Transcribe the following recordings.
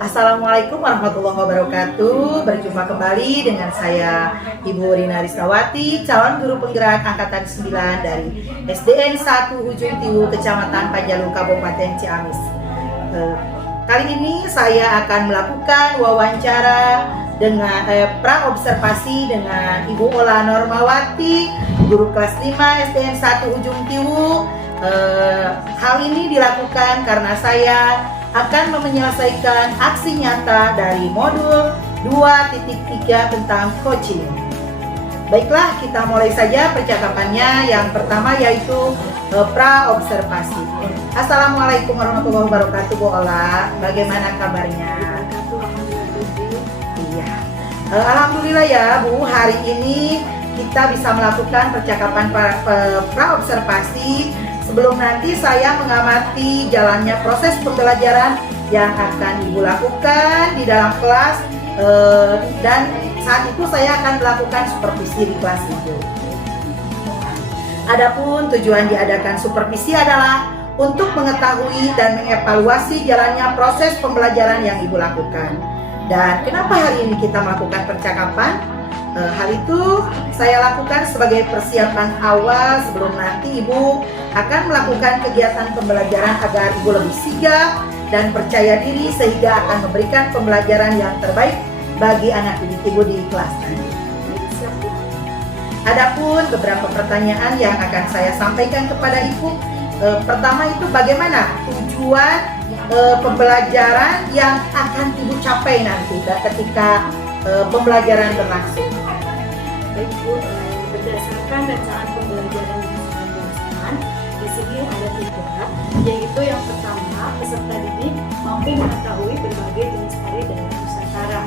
Assalamualaikum warahmatullahi wabarakatuh. Berjumpa kembali dengan saya Ibu Rina Risnawati, calon guru penggerak angkatan 9 dari SDN 1 Ujung Tiwu, Kecamatan Panjalu, Kabupaten Ciamis. Kali ini saya akan melakukan wawancara dengan praobservasi dengan Ibu Ola Normawati, guru kelas 5 SDN 1 Ujung Tiwu. Hal ini dilakukan karena saya akan menyelesaikan aksi nyata dari modul 2.3 tentang coaching. Baiklah, kita mulai saja percakapannya. Yang pertama yaitu praobservasi. Assalamualaikum warahmatullahi wabarakatuh, Bu Ola. Bagaimana kabarnya? Iya. Alhamdulillah ya, Bu. Hari ini kita bisa melakukan percakapan praobservasi. Sebelum nanti saya mengamati jalannya proses pembelajaran yang akan Ibu lakukan di dalam kelas, dan saat itu saya akan melakukan supervisi di kelas itu. Adapun tujuan diadakan supervisi adalah untuk mengetahui dan mengevaluasi jalannya proses pembelajaran yang Ibu lakukan. Dan kenapa hari ini kita melakukan percakapan? Hal itu saya lakukan sebagai persiapan awal sebelum nanti Ibu akan melakukan kegiatan pembelajaran agar Ibu lebih sigap dan percaya diri sehingga akan memberikan pembelajaran yang terbaik bagi anak didik Ibu di kelas nanti. Adapun beberapa pertanyaan yang akan saya sampaikan kepada Ibu. Pertama itu bagaimana tujuan pembelajaran yang akan Ibu capai nanti ketika pembelajaran berlangsung. Baik Bu, berdasarkan rancangan pembelajaran yang sudah dilaksanakan, di sini ada 3, yaitu yang pertama, peserta didik mampu mengetahui berbagai jenis tari daerah Nusantara.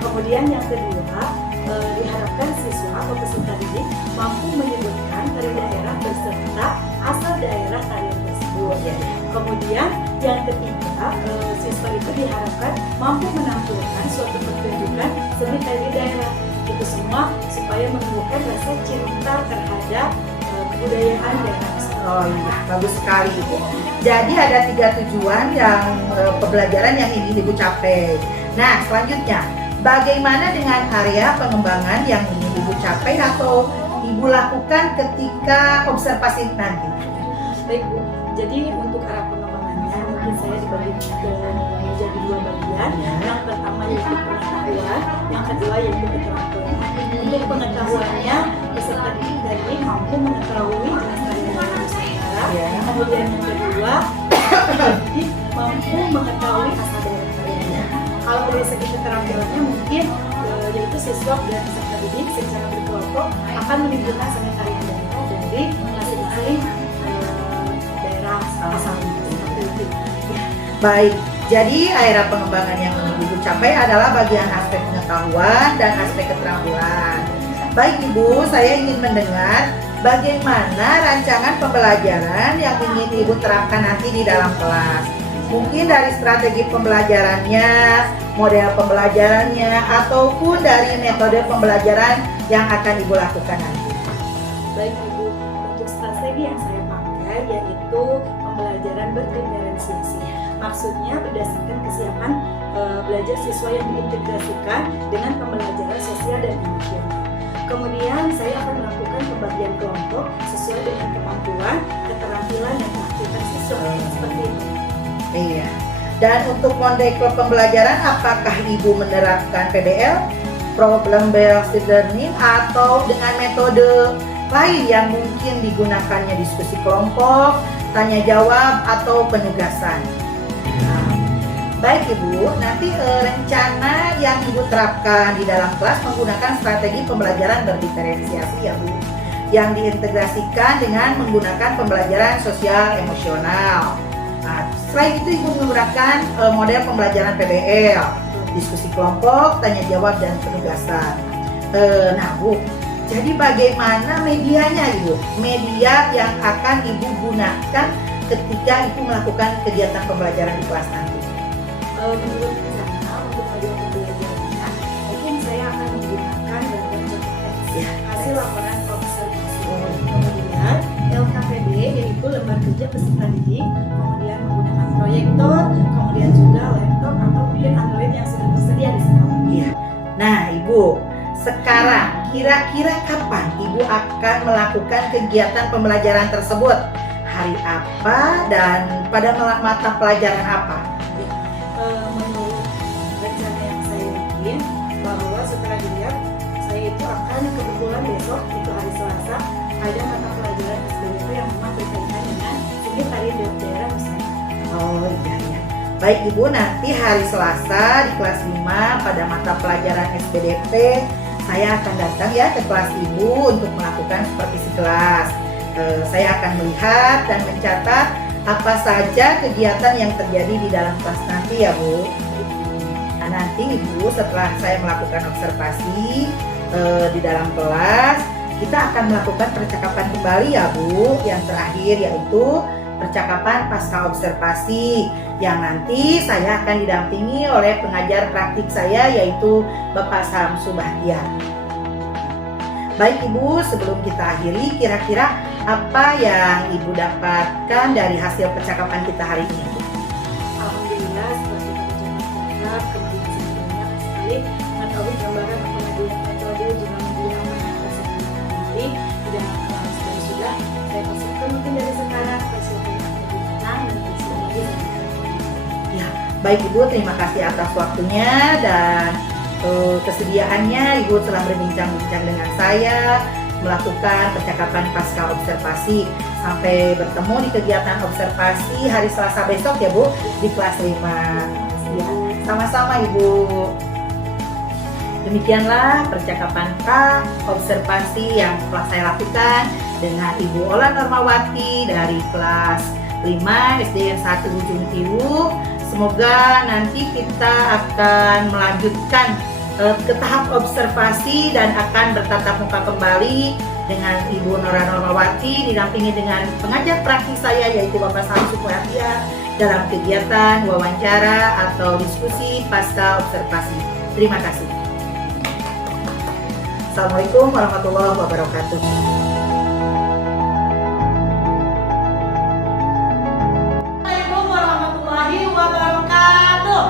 Kemudian yang kedua, diharapkan siswa atau peserta didik mampu menyebutkan tari daerah beserta asal daerah tarian tersebut. Kemudian yang ketiga, siswa itu diharapkan mampu menampilkan suatu pertunjukan seni tari daerah. Itu semua supaya menumbuhkan rasa cinta terhadap kebudayaan daerah. Oh iya, bagus sekali Ibu. Jadi ada 3 tujuan yang pembelajaran yang ingin Ibu capai. Nah, selanjutnya, bagaimana dengan area pengembangan yang ingin Ibu capai atau Ibu lakukan ketika observasi nanti? Baik Bu, jadi untuk arah pengembangannya mungkin saya dibagi menjadi 2 bagian. Yang pertama yaitu pengetahuan, yang kedua yaitu keterampilan. Untuk pengetahuannya, peserta didik tadi mampu mengetahui jenis tarian Nusantara. Kemudian yang kedua, peserta didik mampu mengetahui asal daerah tariannya. Kalau dari segi keterampilannya mungkin yaitu siswa dan peserta didik secara berkelompok akan menunjukkan seni tarian daerah dari masing-masing daerah asalnya. Seperti itu. Baik, jadi area pengembangan yang ingin Ibu capai adalah bagian aspek pengetahuan dan aspek keterampilan. Baik Ibu, saya ingin mendengar bagaimana rancangan pembelajaran yang ingin Ibu terapkan nanti di dalam kelas. Mungkin dari strategi pembelajarannya, model pembelajarannya, ataupun dari metode pembelajaran yang akan Ibu lakukan nanti. Baik Ibu, untuk strategi yang saya pakai yaitu pembelajaran berdiferensiasi. Maksudnya berdasarkan kesiapan belajar siswa yang diintegrasikan dengan pembelajaran sosial dan emosional. Kemudian saya akan melakukan pembagian kelompok sesuai dengan kemampuan, keterampilan, dan aktivitas siswa. Seperti itu. Iya. Dan untuk model pembelajaran, apakah Ibu menerapkan PBL, Problem Based Learning, atau dengan metode lain yang mungkin digunakannya diskusi kelompok, tanya jawab, atau penugasan? Baik Ibu, nanti rencana yang Ibu terapkan di dalam kelas menggunakan strategi pembelajaran berdiferensiasi ya Bu, yang diintegrasikan dengan menggunakan pembelajaran sosial emosional. Nah, selain itu Ibu menggunakan model pembelajaran PBL, diskusi kelompok, tanya jawab, dan penugasan. Nah Bu, jadi bagaimana medianya Ibu? Media yang akan Ibu gunakan ketika Ibu melakukan kegiatan pembelajaran di kelas nanti? Menurut rencana untuk media pembelajarannya, mungkin saya akan menggunakan berbagai teks hasil laporan observasi. Kemudian LKPD yaitu lembar kerja peserta didik, kemudian menggunakan proyektor, kemudian juga laptop atau mungkin Android Sekarang, kira-kira kapan Ibu akan melakukan kegiatan pembelajaran tersebut? Hari apa dan pada mata pelajaran apa? Menurut rencana yang saya bikin, bahwa setelah dilihat saya itu akan kebetulan besok itu hari Selasa ada mata pelajaran SBMP yang memang berkaitan dengan segi tari daerah misalnya. Oh iya ya. Baik Ibu, nanti hari Selasa di kelas 5 pada mata pelajaran SBDP saya akan datang ya ke kelas Ibu untuk melakukan supervisi kelas. Saya akan melihat dan mencatat apa saja kegiatan yang terjadi di dalam kelas nanti ya Bu. Nah, nanti Ibu setelah saya melakukan observasi di dalam kelas, kita akan melakukan percakapan kembali ya Bu. Yang terakhir yaitu percakapan pasca observasi yang nanti saya akan didampingi oleh pengajar praktik saya yaitu Bapak Samsu Bahtiar. Baik Ibu, sebelum kita akhiri, kira-kira apa yang Ibu dapatkan dari hasil percakapan kita hari ini? Alhamdulillah setelah kita bercakap, kemudian saya banyak sekali mengetahui gambaran pengaduan metode juga media mengatasi kembali di dalam kelas dan sudah saya pastikan mungkin dari sekarang persiapan yang lebih tenang dan lebih lagi. Ya, baik Ibu, terima kasih atas waktunya dan kesediaannya. Ibu telah berbincang-bincang dengan saya, melakukan percakapan pasca observasi. Sampai bertemu di kegiatan observasi hari Selasa besok ya Bu, di kelas 5. Ya, sama-sama Ibu. Demikianlah percakapan observasi yang telah saya lakukan dengan Ibu Ola Normawati dari kelas 5 SDN 1 Ujung Tiwu. Semoga nanti kita akan melanjutkan ke tahap observasi dan akan bertatap muka kembali dengan Ibu Nora Normawati didampingi dengan pengajar praktis saya yaitu Bapak Samsu Bahtiar dalam kegiatan wawancara atau diskusi pasca observasi. Terima kasih. Assalamualaikum warahmatullahi wabarakatuh. Assalamualaikum warahmatullahi wabarakatuh.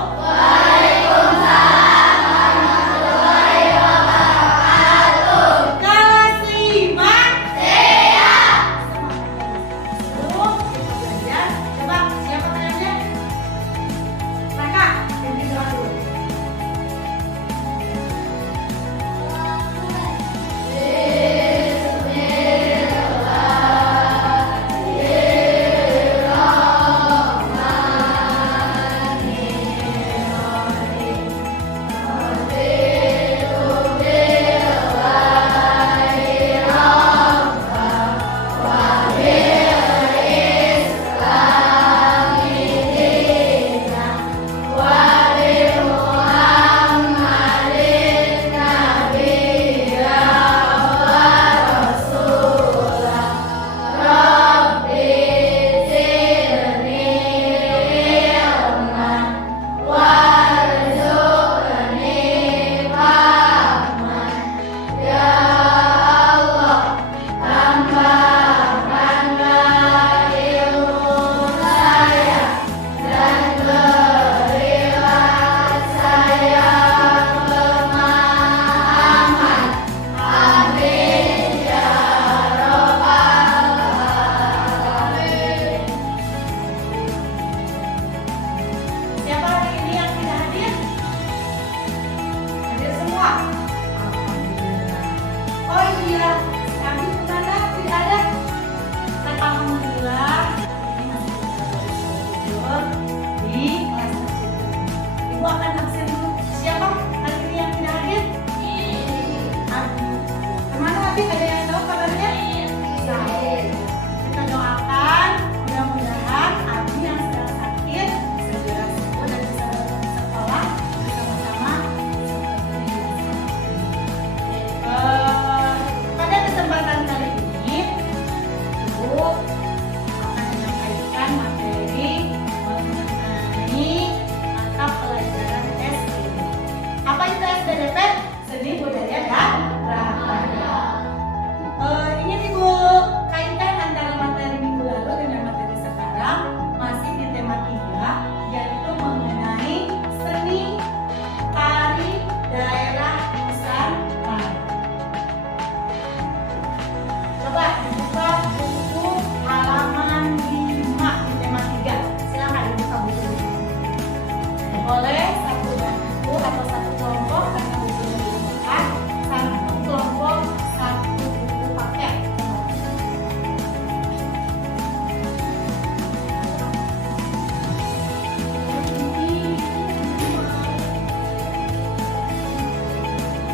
boleh satu buku atau satu kelompok karena bukunya dibutuhkan, satu kelompok satu buku paket.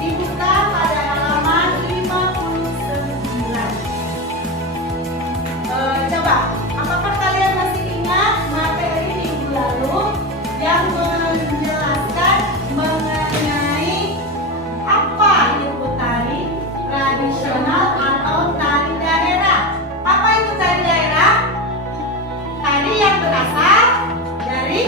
Dibuka pada halaman 59. Coba, apakah kalian masih ingat materi minggu lalu yang menjelaskan mengenai apa itu tari tradisional atau tari daerah? Apa itu tari daerah? Tari yang berasal dari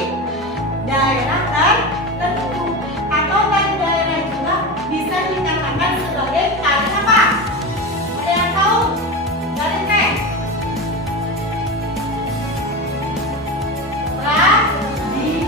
daerah tertentu, atau tari daerah juga bisa dikatakan sebagai tari apa? Ada yang tahu? Dari teh? Tradisional.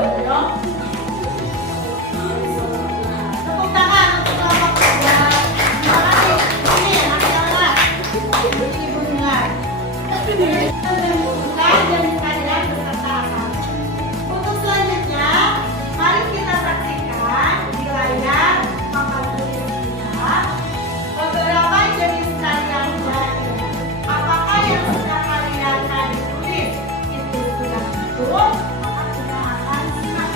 dong. Tepuk tangan untuk kelompok kerja. Terima kasih. Ini masih anak. Ibu dengar. Menentukan dan kalian beserta akal. Untuk selanjutnya, mari kita saksikan di layar papan tulisnya beberapa jenis tarian daerah. Apakah yang sudah kalian tadi tulis itu sudah betul? Maka kita akan simak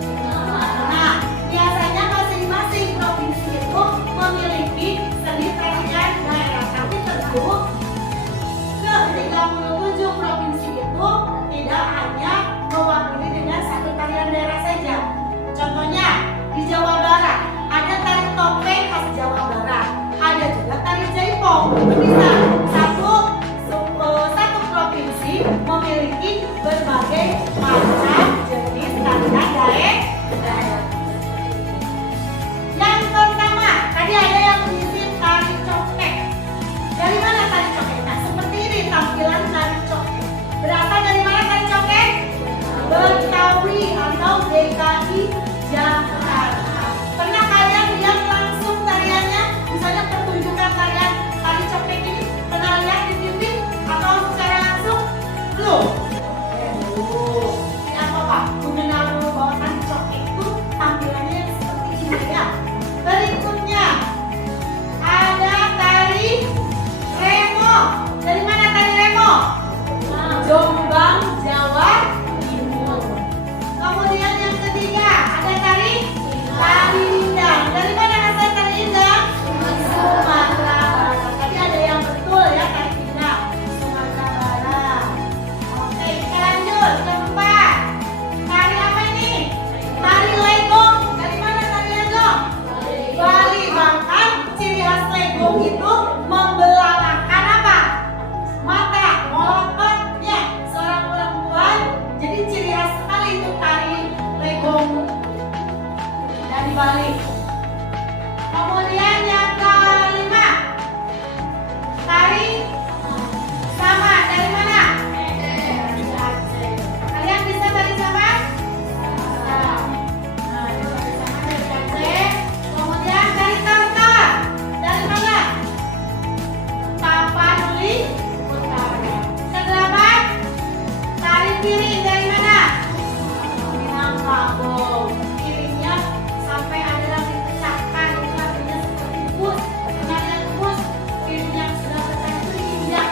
bersama. Nah, biasanya masing-masing provinsi itu memiliki seni tarian daerah, tapi tentu ke-37 provinsi itu tidak hanya mewakili dengan satu tarian daerah saja. Contohnya di Jawa Barat ada tari topeng khas Jawa Barat, ada juga tari jaipong. Bisa satu provinsi memiliki berbagai macam jenis tarian daerah. Yang pertama, tadi ada yang mengisi tari cokek. Dari mana tari cokek? Nah, seperti ini tampilan tari cokek. Berasal dari mana tari cokek? Betawi atau DKI Jakarta. Pernah kalian lihat langsung tariannya? Misalnya pertunjukan tarian tari cokek ini pernah lihat di TV atau secara langsung? Belum. Belum. Tidak apa-apa. Mengenal dulu bahwa tari cokek itu tampilannya seperti ini ya. Berikutnya ada tari remo. Dari mana tari remo? Jombang, Jawa Timur. Kemudian yang ketiga ada tari lindang. Dari mana asal tari lindang? Sumatera Barat. Tadi ada yang betul ya, tari lindang Sumatera Barat. Oke, kita lanjut. Keempat, tari apa ini? Tari legong. Dari mana tari legong? Bali. Bahkan ciri khas legong itu membelalakan apa? Mata, molototnya seorang perempuan. Jadi ciri khas sekali itu tari legong dari Bali. Kemudian yang kelima, tari sama. Dari mana? Aceh. Kalian bisa tari sama? Nah, itu tari sama dari Aceh. Kemudian tari tartar. Dari mana? Tapanuli Utara. Kedelapan, tari piring. Dari mana? Minangkabau. Piringnya sampai ada yang dipecahkan, itu artinya seperti bus. Pernah lihat bus? Piring yang sudah pecah itu diinjak.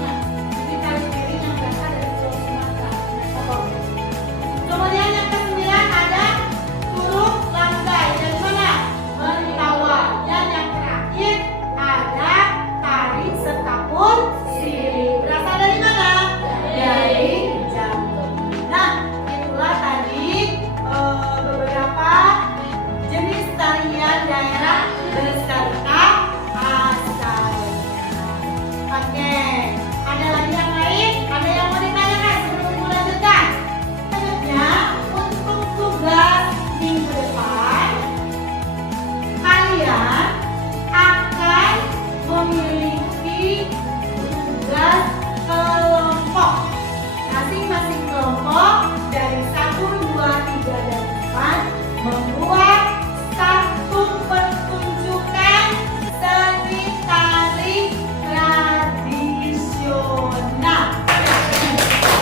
Nah, ini tari piring yang berasal dari Pulau Sumatera. Kemudian yang kesembilan ada turuk langgai. Dari mana? Mentawai. Dan yang terakhir ada tari sekapur sirih. Berasal dari mana? Dari Jambi. Nah, itulah tadi beberapa jenis tarian daerah beserta asalnya. Oke, ada lagi yang lain? Ada yang mau ditanyakan sebelum ibu lanjutkan? Selanjutnya, untuk tugas minggu depan, kalian akan memiliki tugas kelompok. Masing-masing kelompok dari 1, 2, 3, dan 4 membuat satu pertunjukan seni tari tradisional.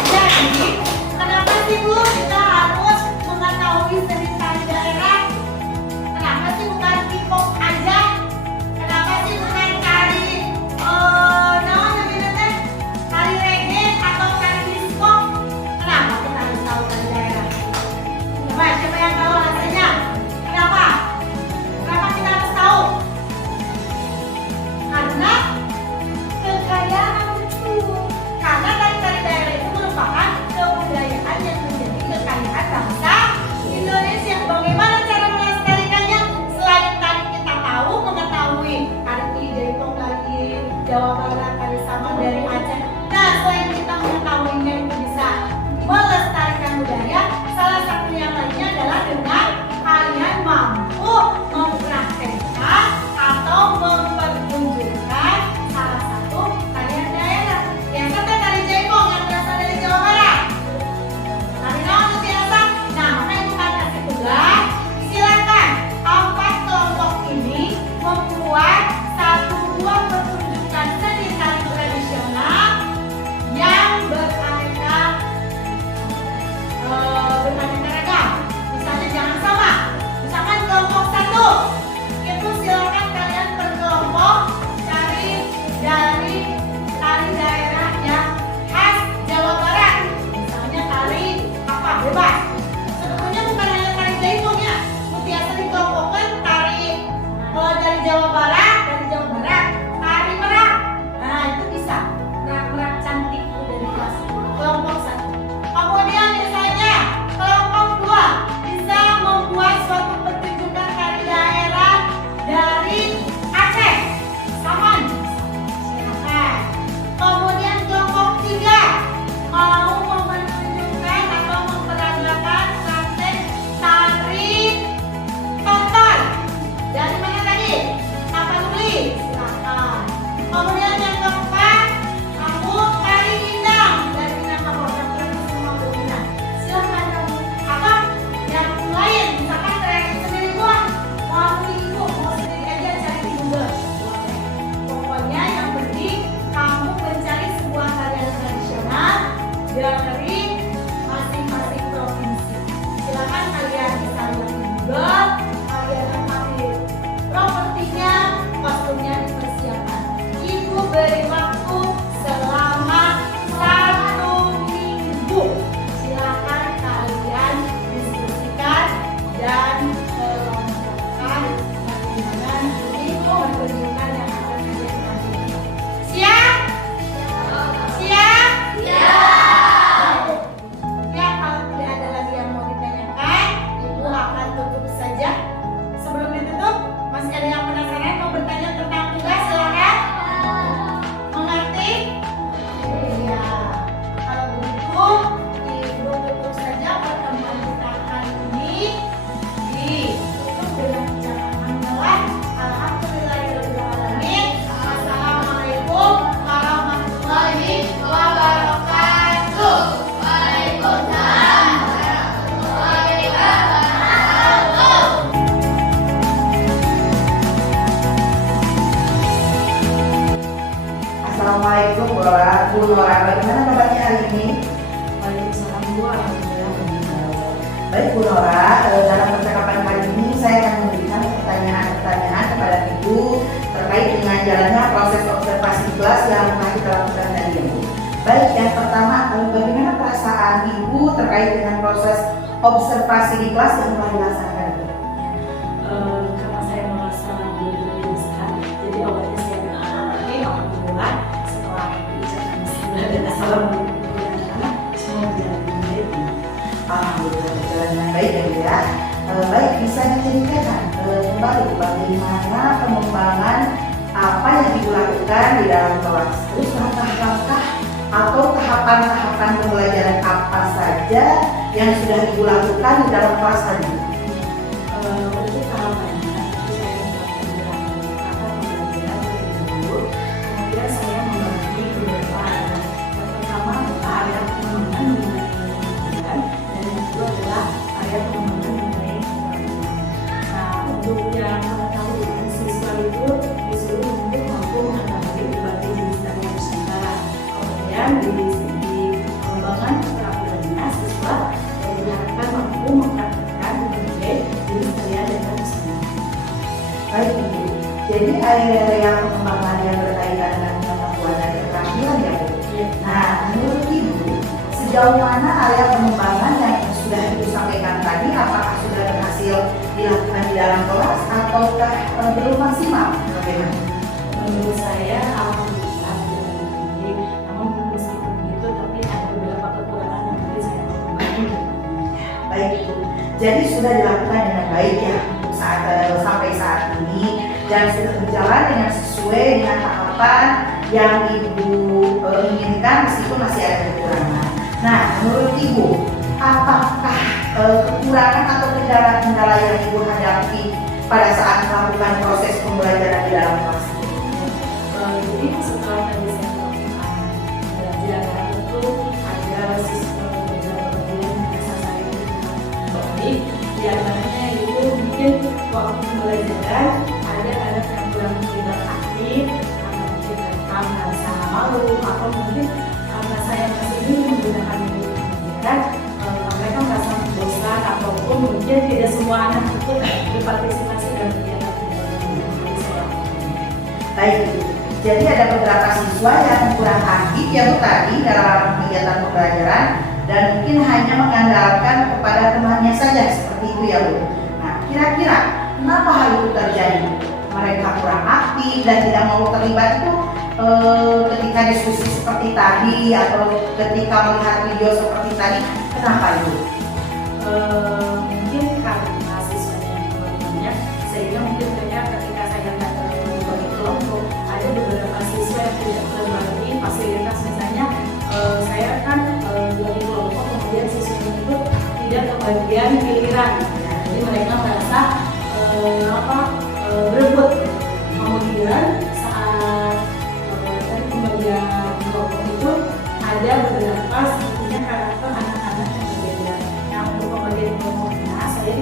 Jadi, kenapa sih Bu kita harus mengetahui seni tari daerah? Kenapa sih bukan K-pop aja? Kenapa sih bukan tari tari reggae atau tari disco? Kenapa kita harus tahu tari daerah? Coba siapa yang tahu alasannya? Kenapa? Kenapa kita harus tahu? Karena kekayaan itu. Karena tari-tari daerah itu merupakan kebudayaan yang menjadi kekayaan bangsa Indonesia. Bagaimana cara melestarikannya? Selain tadi kita tahu, mengetahui tari jaipong dari Jawa Barat, tari saman dari Aceh. Nah, selain kita mengetahuinya itu bisa melestarikan budaya, salah satu yang lainnya adalah dengan kalian mampu mempraktekkan atau mempertunjukkan salah satu tarian daerah. Yang kata tari Assalamualaikum Bu Nora. Bagaimana kabarnya hari ini? Waalaikumsalam Bu, alhamdulillah. Baik Bu Nora, dalam percakapan kali ini saya akan memberikan pertanyaan-pertanyaan kepada Ibu terkait dengan jalannya proses observasi di kelas yang telah kita lakukan tadi ya Bu. Baik, yang pertama, bagaimana perasaan Ibu terkait dengan proses observasi di kelas yang telah dilaksanakan Bu? Karena saya merasa begitu biasa, jadi awalnya saya mengalami alhamdulillah setelah diucapkan bismillah dan assalamualaikum semua berjalan dengan baik. Alhamdulillah berjalan dengan baik ya Bu ya. Baik, bisa diceritakan kembali bagaimana pengembangan apa yang Ibu lakukan di dalam kelas, terus langkah-langkah atau tahapan-tahapan pembelajaran apa saja yang sudah Ibu lakukan di dalam kelas tadi? Untuk tahapannya, saya melakukan pembelajaran terlebih dahulu. Kemudian saya membagi beberapa area. Yang pertama adalah area pengembangan mengenai pembelajaran, dan yang kedua adalah area pengembangan mengenai pembelajaran. Nah, untuk yang pengetahuan siswa itu disuruh untuk mampu mengetahui berbagai jenis tarian Nusantara. Kemudian di segi pengembangan keterampilannya, siswa diharapkan mampu mempraktikkan berbagai jenis tarian dan Nusantara. Baik Ibu, jadi area pengembangan yang berkaitan dengan pengetahuan dan keterampilan ya Bu. Nah, menurut Ibu, sejauh mana area pengembangan yang sudah Ibu sampaikan tadi, apakah sudah berhasil dilakukan di dalam kelas ataukah belum maksimal? Bagaimana? Menurut saya alhamdulillah berjalan dengan baik. Namun meskipun begitu, tapi ada beberapa kekurangan yang mungkin saya mau perbaiki. Baik Ibu, jadi sudah dilakukan dengan baik ya untuk sampai saat ini dan sudah berjalan dengan sesuai dengan tahapan yang Ibu inginkan meskipun masih ada kekurangan. Nah, menurut Ibu, apakah kekurangan atau kendala-kendala yang Ibu hadapi pada saat melakukan proses pembelajaran di dalam kelas? Jadi setelah tadi saya melakukan belajar itu ada sistem beberapa bagian yang biasa saya baik. Di antaranya itu mungkin waktu pembelajaran ada anak yang kurang terlibat aktif, atau mungkin mereka merasa malu, atau mungkin karena saya masih ingin menggunakan media pembelajaran, mereka merasa bosan ataupun mungkin tidak semua anak itu berpartisipasi dalam kegiatan pembelajaran. Baik Ibu, jadi ada beberapa siswa yang kurang aktif ya Bu tadi dalam kegiatan pembelajaran dan mungkin hanya mengandalkan kepada temannya saja seperti itu ya Bu. Nah, kira-kira kenapa hal itu terjadi? Mereka kurang aktif dan tidak mau terlibat itu ketika diskusi seperti tadi atau ketika melihat video seperti tadi, kenapa Ibu? Mungkin karena siswanya yang terlalu banyak, sehingga mungkin mereka ketika saya datang ke kelompok ada beberapa siswa yang tidak terbagi fasilitas. Misalnya saya kan bagi kelompok, kemudian siswanya itu tidak kebagian giliran, jadi mereka merasa berebut mau giliran saat dari pembagian kelompok itu ada beberapa sebetulnya karakter anak-anak yang berbeda. Nah, untuk pembagian kelompoknya saya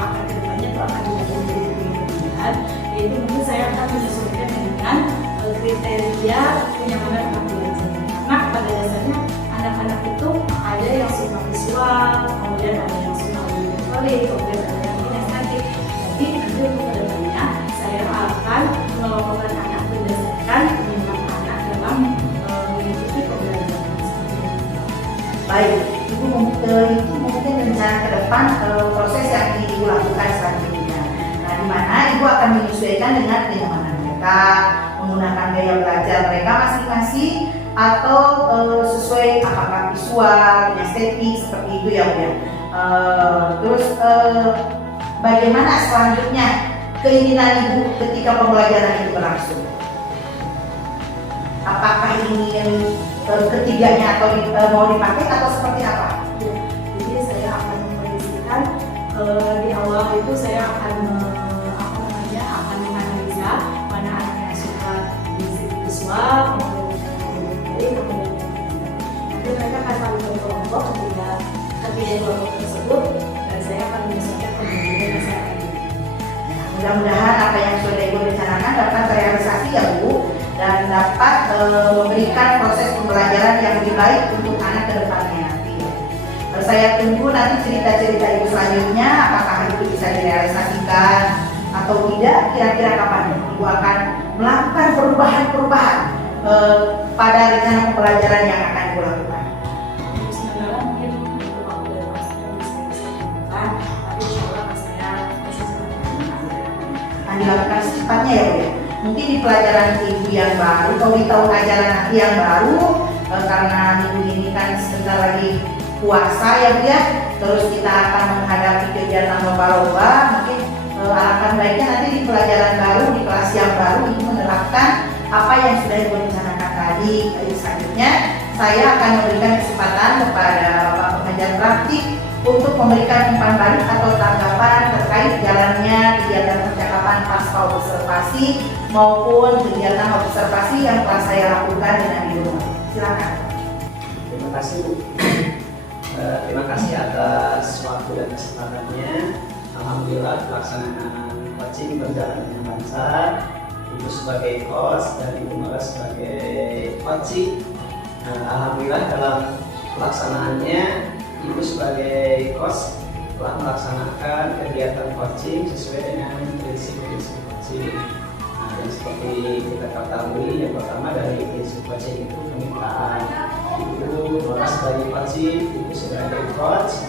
akan kedepannya itu akan dibagi menjadi bagian, yaitu mungkin saya akan menyesuaikan dengan kriteria kenyamanan anak belajar. Karena pada dasarnya anak-anak itu ada yang suka visual, kemudian ada yang suka auditorik, kemudian ada yang kinestetik. Jadi nanti untuk kedepannya saya akan mengelompokkan anak berdasarkan minat anak dalam mengikuti pembelajaran seperti itu. Baik, Ibu itu mungkin rencana ke depan proses yang ingin Ibu lakukan selanjutnya. Nah, di mana Ibu akan menyesuaikan dengan kenyamanan mereka, menggunakan gaya belajar mereka masing-masing atau sesuai apakah visual, kinestetik seperti itu ya Bu ya. Terus bagaimana selanjutnya keinginan Ibu ketika pembelajaran itu berlangsung? Apakah ingin ketiganya atau mau dipakai atau seperti apa? Ya, jadi saya akan memprediksikan di awal itu saya akan akan menganalisa mana anak yang suka di segi visual, kemudian nanti mereka akan saling berkelompok ketika kelompok tersebut, dan saya akan menyesuaikan pembelajaran yang saya akan berikan. Mudah-mudahan apa yang sudah Ibu rencanakan dapat terrealisasi ya Bu, dan dapat memberikan memberikan proses pembelajaran yang lebih baik untuk anak ke depannya nanti. Saya tunggu nanti cerita-cerita Ibu selanjutnya, apakah itu bisa direalisasikan atau tidak, kira-kira kapan Ibu akan melakukan perubahan-perubahan pada rencana pembelajaran yang akan Ibu lakukan. Sebenarnya mungkin untuk waktu dan masanya bisa dilakukan, tapi insya Allah saya masih Akan dilakukan secepatnya ya Bu ya. Mungkin di pelajaran Ibu yang baru atau di tahun ajaran nanti yang baru, karena Ibu ini kan sebentar lagi puasa ya Bu ya, terus kita akan menghadapi kegiatan lomba-lomba, mungkin alangkah baiknya nanti di pelajaran baru, di kelas yang baru Ibu menerapkan apa yang sudah Ibu rencanakan tadi. Jadi selanjutnya saya akan memberikan kesempatan kepada Bapak pengajar praktik untuk memberikan umpan balik atau tanggapan terkait jalannya kegiatan percakapan pasca observasi maupun kegiatan observasi yang telah saya lakukan dengan Ibu. Silakan. Terima kasih Bu. Terima kasih atas waktu dan kesempatannya. Alhamdulillah pelaksanaan coaching berjalan dengan lancar. Ibu sebagai host dan Ibu Nora sebagai coaching. Alhamdulillah dalam pelaksanaannya Ibu sebagai host telah melaksanakan kegiatan coaching sesuai dengan prinsip-prinsip coaching. Dan seperti kita ketahui, yang pertama dari prinsip coaching itu kemitraan. Ibu Nora sebagai coaching, Ibu sebagai coach,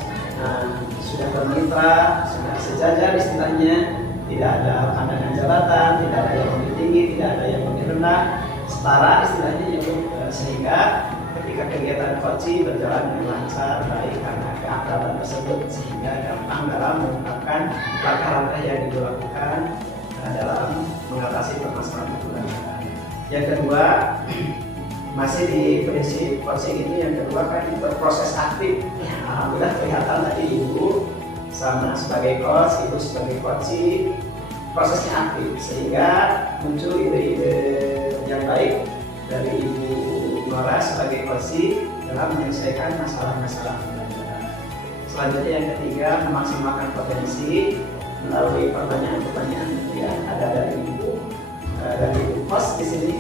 sudah bermitra, sudah sejajar istilahnya, tidak ada pandangan jabatan, tidak ada yang lebih tinggi, tidak ada yang lebih rendah, setara istilahnya ya Bu. Sehingga ketika kegiatan coaching berjalan dengan lancar, baik karena keakraban tersebut, sehingga gampang dalam mengungkapkan langkah-langkah yang Ibu lakukan dalam mengatasi permasalahan pembelajaran. Yang kedua, masih di prinsip coaching ini, yang kedua kan berproses aktif. Alhamdulillah kelihatan tadi Ibu sama sebagai coach, Ibu sebagai coaching, prosesnya aktif sehingga muncul ide-ide yang baik dari Ibu Nora sebagai coaching dalam menyelesaikan masalah-masalah pembelajaran. Selanjutnya yang ketiga, memaksimalkan potensi melalui pertanyaan-pertanyaan yang ada dari Ibu host di sini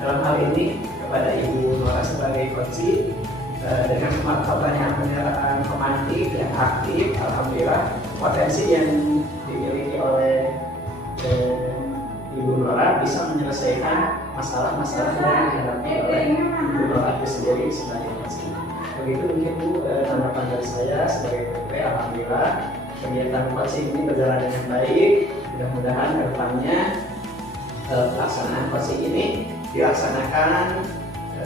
dalam hal ini kepada Ibu Nora sebagai coaching dengan pertanyaan-pertanyaan pemantik yang aktif. Alhamdulillah potensi yang dimiliki oleh Ibu Nora bisa menyelesaikan masalah-masalah yang dihadapi oleh Ibu Nora itu sendiri sebagai coaching. Begitu mungkin Bu tanggapan dari saya sebagai PP. Alhamdulillah kegiatan coaching ini berjalan dengan baik. Mudah-mudahan ke depannya pelaksanaan coaching ini dilaksanakan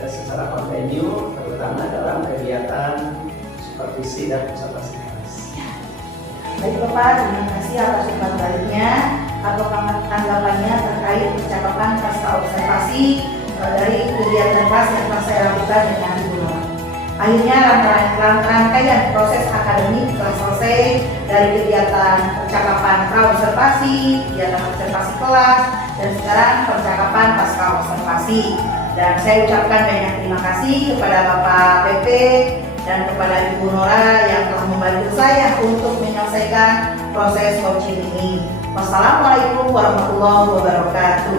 secara kontinu, terutama dalam kegiatan supervisi dan observasi kelas. Baik Bapak, terima kasih atas umpan baliknya atau tanggapannya terkait percakapan pasca observasi dari kegiatan kelas yang telah saya lakukan dengan Ibu Nora. Akhirnya rangkaian proses akademik telah selesai dari kegiatan percakapan pra-observasi, kegiatan observasi kelas, dan sekarang percakapan pasca observasi. Dan saya ucapkan banyak terima kasih kepada Bapak PP dan kepada Ibu Nora yang telah membantu saya untuk menyelesaikan proses coaching ini. Wassalamualaikum warahmatullahi wabarakatuh.